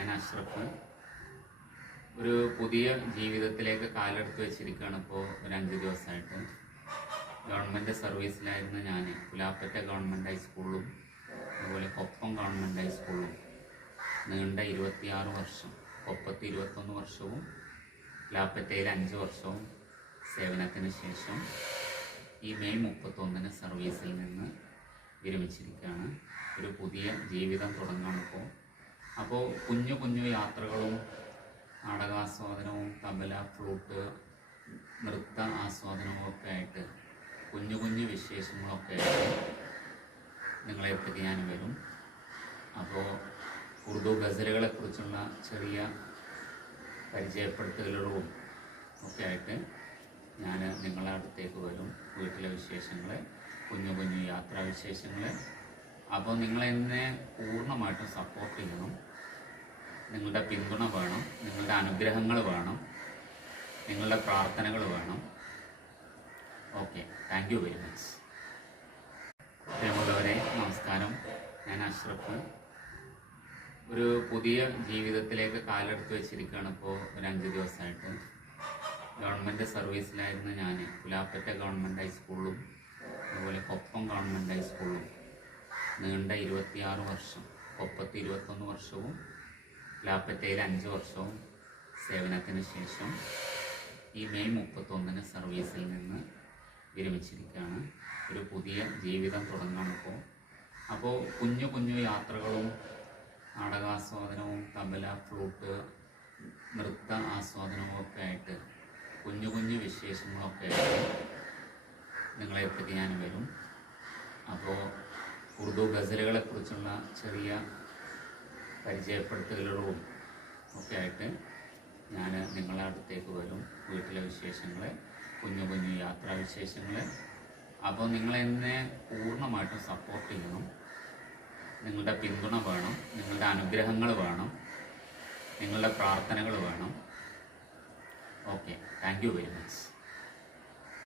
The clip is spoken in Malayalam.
ഞാൻ അഷ്റഫ്. ഒരു പുതിയ ജീവിതത്തിലേക്ക് കാലെടുത്ത് വെച്ചിരിക്കുകയാണ്. ഇപ്പോൾ ഒരു 5 ദിവസമായിട്ട് ഗവൺമെൻറ് സർവീസിലായിരുന്ന ഞാൻ പുലാപ്പറ്റ ഗവൺമെൻറ് ഹൈസ്കൂളിലും അതുപോലെ കൊപ്പം ഗവൺമെൻറ് ഹൈസ്കൂളിലും നീണ്ട 26 വർഷം, കൊപ്പത്ത് 21 വർഷവും പുലാപ്പറ്റയിൽ 5 വർഷവും സേവനത്തിന് ശേഷം ഈ മെയ് 31 സർവീസിൽ നിന്ന് വിരമിച്ചിരിക്കുകയാണ്. ഒരു പുതിയ ജീവിതം തുടങ്ങുകയാണ് അപ്പോൾ കുഞ്ഞു കുഞ്ഞു യാത്രകളും നാടകാസ്വാദനവും തബല, ഫ്ലൂട്ട്, നൃത്ത ആസ്വാദനവും ഒക്കെ ആയിട്ട് കുഞ്ഞു കുഞ്ഞു വിശേഷങ്ങളൊക്കെ ആയിട്ട് നിങ്ങളെ അടുത്തേക്ക് ഞാൻ വരും. അപ്പോൾ ഉറുദു ഗസലുകളെക്കുറിച്ചുള്ള ചെറിയ പരിചയപ്പെടുത്തലുകളും ഒക്കെ ആയിട്ട് ഞാൻ നിങ്ങളുടെ അടുത്തേക്ക് വരും. വീട്ടിലെ വിശേഷങ്ങൾ, കുഞ്ഞു കുഞ്ഞു യാത്രാവിശേഷങ്ങൾ. അപ്പോൾ നിങ്ങളെന്നെ പൂർണ്ണമായിട്ടും സപ്പോർട്ട് ചെയ്യണം. നിങ്ങളുടെ പിന്തുണ വേണം, നിങ്ങളുടെ അനുഗ്രഹങ്ങൾ വേണം, നിങ്ങളുടെ പ്രാർത്ഥനകൾ വേണം. Okay, thank you very much. പ്രിയമുള്ളവരെ, നമസ്കാരം. ഞാൻ അഷ്റഫ്. ഒരു പുതിയ ജീവിതത്തിലേക്ക് കാലെടുത്ത് വെച്ചിരിക്കുകയാണ്. ഇപ്പോൾ ഒരു 5 ദിവസമായിട്ട് ഗവൺമെൻറ് സർവീസിലായിരുന്ന ഞാൻ പുലാപ്പറ്റ ഗവൺമെൻറ് ഹൈസ്കൂളിലും അതുപോലെ കൊപ്പം ഗവൺമെൻറ് ഹൈസ്കൂളിലും നീണ്ട 26 വർഷം, കൊപ്പത്ത് 21 വർഷവും പുലാപ്പറ്റയിൽ 5 വർഷവും സേവനത്തിന് ശേഷം ഈ മെയ് 31 സർവീസിൽ നിന്ന് വിരമിച്ചിരിക്കുകയാണ്. ഒരു പുതിയ ജീവിതം തുടങ്ങുകയാണ് അപ്പോൾ കുഞ്ഞു കുഞ്ഞു യാത്രകളും നാടകാസ്വാദനവും തബല, ഫ്ലൂട്ട്, നൃത്ത ആസ്വാദനവും ഒക്കെ ആയിട്ട് കുഞ്ഞു കുഞ്ഞു വിശേഷങ്ങളൊക്കെ ആയിട്ട് നിങ്ങളെ അടുത്തേക്ക് ഞാൻ വരും. അപ്പോൾ ഉറുദു ഗസലുകളെക്കുറിച്ചുള്ള ചെറിയ പരിചയപ്പെടുത്തലുകളും ഒക്കെ ആയിട്ട് ഞാൻ നിങ്ങളുടെ അടുത്തേക്ക് വരും. വീട്ടിലെ വിശേഷങ്ങൾ, കുഞ്ഞു കുഞ്ഞു യാത്രാവിശേഷങ്ങൾ. അപ്പോൾ നിങ്ങളെന്നെ പൂർണ്ണമായിട്ടും സപ്പോർട്ട് ചെയ്യണം. നിങ്ങളുടെ പിന്തുണ വേണം, നിങ്ങളുടെ അനുഗ്രഹങ്ങൾ വേണം, നിങ്ങളുടെ പ്രാർത്ഥനകൾ വേണം. Okay, thank you very much.